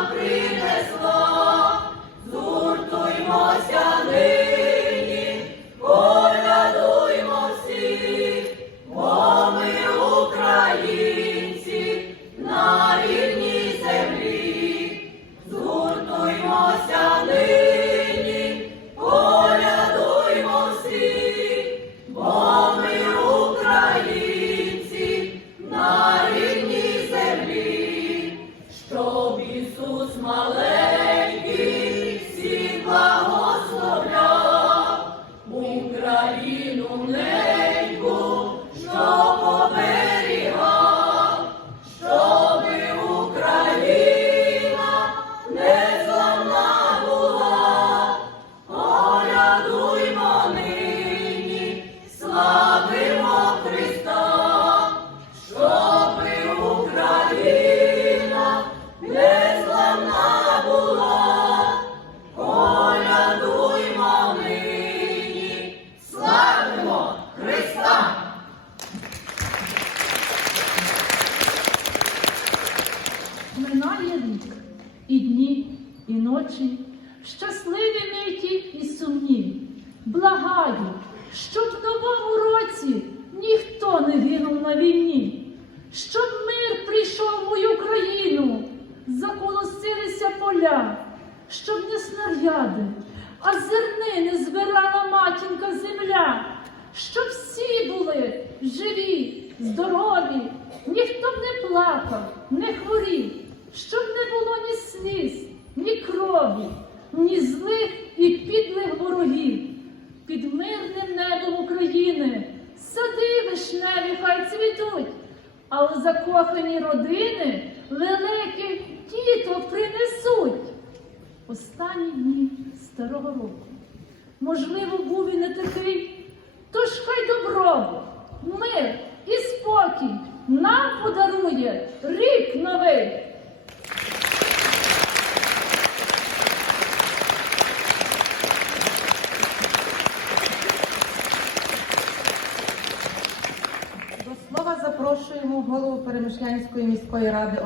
нам принесла, згуртуймося нині, полядуймо всі, бо ми українці на рідній землі, згуртуймося нині, полядуймо всі, бо ми українці. маленький, всі благословляв Україну не. Очі, щасливі миті і сумні. Благаю, щоб в новому році ніхто не гинув на війні, щоб мир прийшов в мою країну, заколосилися поля, щоб не снаряди, а зерни не збирала матінка земля, щоб всі були живі, здорові, ніхто не плакав, не хворів, щоб не було ні сліз, ні крові, ні злих і підлих ворогів. Під мирним небом України сади вишневі хай цвітуть, а у закохані родини великих діток принесуть. Останні дні старого року. Можливо, був і не такий, тож хай добробут, мир і спокій нам подарує рік новий. Запрошуємо голову Перемишлянської міської ради